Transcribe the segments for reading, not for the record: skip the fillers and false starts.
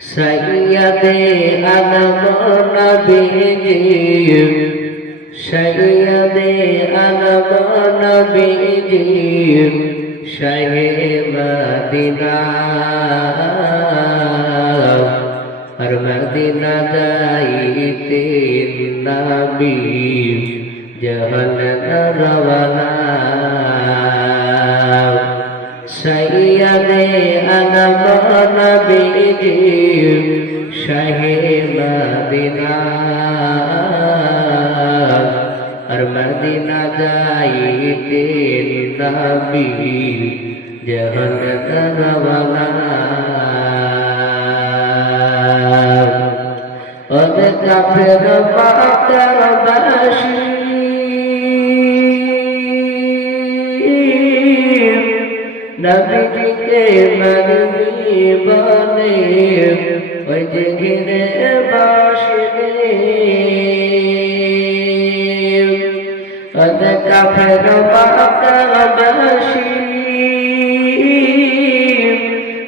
সৈয়দে আলম নবীজি সৈয়দে আলম নবীজি শাহে মদিনা আর মদিনা যাইতে নবী জাহান রওয়ানা সৈয়দে আলম নবীজি শাহে মদিনা আর মদিনা যাইতে নবী জাহান রওয়ানা ওরে কাফের মাকার বাসী নবীকে মারবি বলে ওই যে ঘিরে বসবে ওরে কাফের মাকার বাসী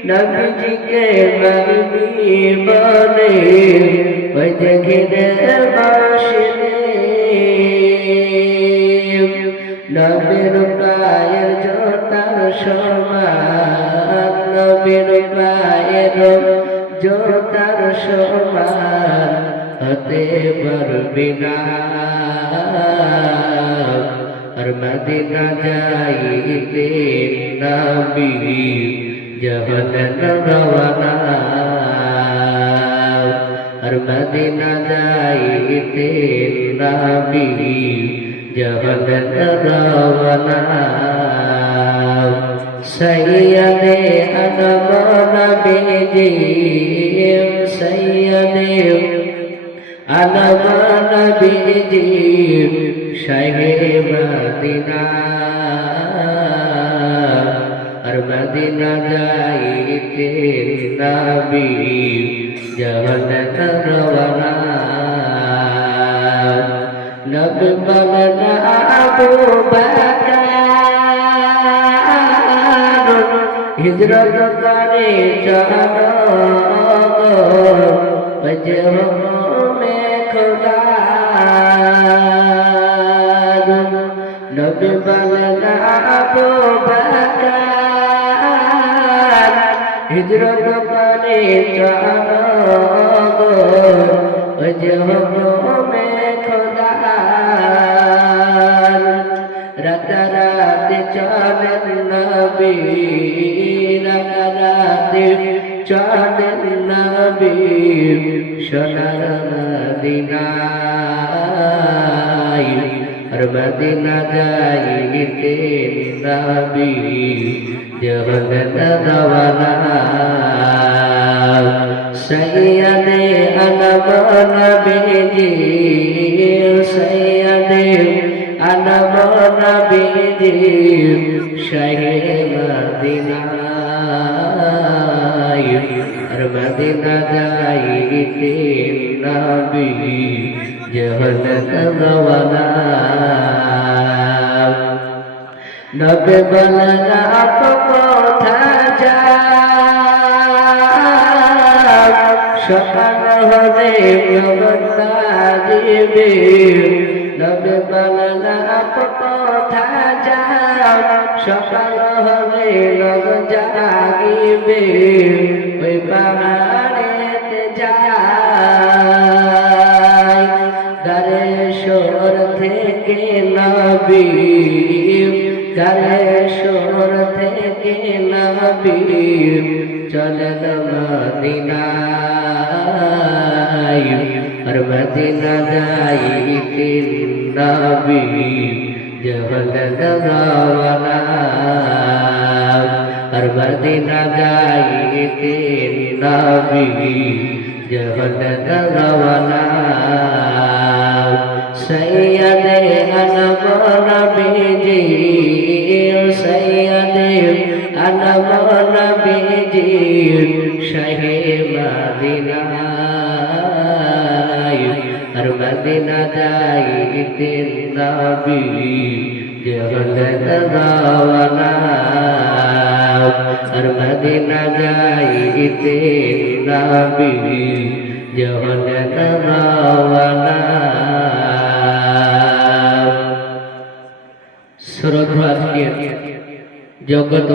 নবীকে মারবি বলে ওই যে ঘিরে বসবে নবীর পায়ের জোতার সমান নবীর পায়ের জোতার সমান হতে পারবি না আর মদিনা যাইতে নবী জাহান রওয়ানা আর মদিনা যাইতে নবী জাহান রওয়ানা সৈয়দে আলম নবীজি সৈয়দে আলম নবীজি শাহে মদিনা আর মদিনা যাইতে নবী জাহান রওয়ানা নবী বলেন আবু বকর হিজরত করে চলো বজে হুকুমে খোদা নবী বলেন আবু বকর হিজরত করে চলো বজে হুকুমে খোদা রাতারাতি চলেন নবী রাতারাতি চলেন নবী সোনার মদিনায় আর মদিনা যাইতে নবী জাহান রওয়ানা সৈয়দে আলম নবীজি সৈয়দে আলম নবীজি শাহে মদিনা আর মদিনা যাইতে নবী জাহান রওয়ানা নবী বলেন আপ কোথা যাও সকাল হলে প্রবক্তা দিবে নবী বলেন আপ কোথা যাও সকাল হলে লোক জাগিবে ওই পাহাড়েতে যায় গারেশ্বর থেকে নবী গারেশ্বর থেকে নবী চলেন মদিনায় আর মদিনা যাইতে নবী জাহান রওয়ানা আর মদিনা যাইতে নবী জাহান রওয়ানা সৈয়দে আলম নবীজি সৈয়দে আলম নবীজি শাহে মদিনা আর মদিনা যাইতে নবী জাহান রওয়ানা আর মদিনা যাইতে নবী যখন রওয়ানা শ্রদ্ধা জগত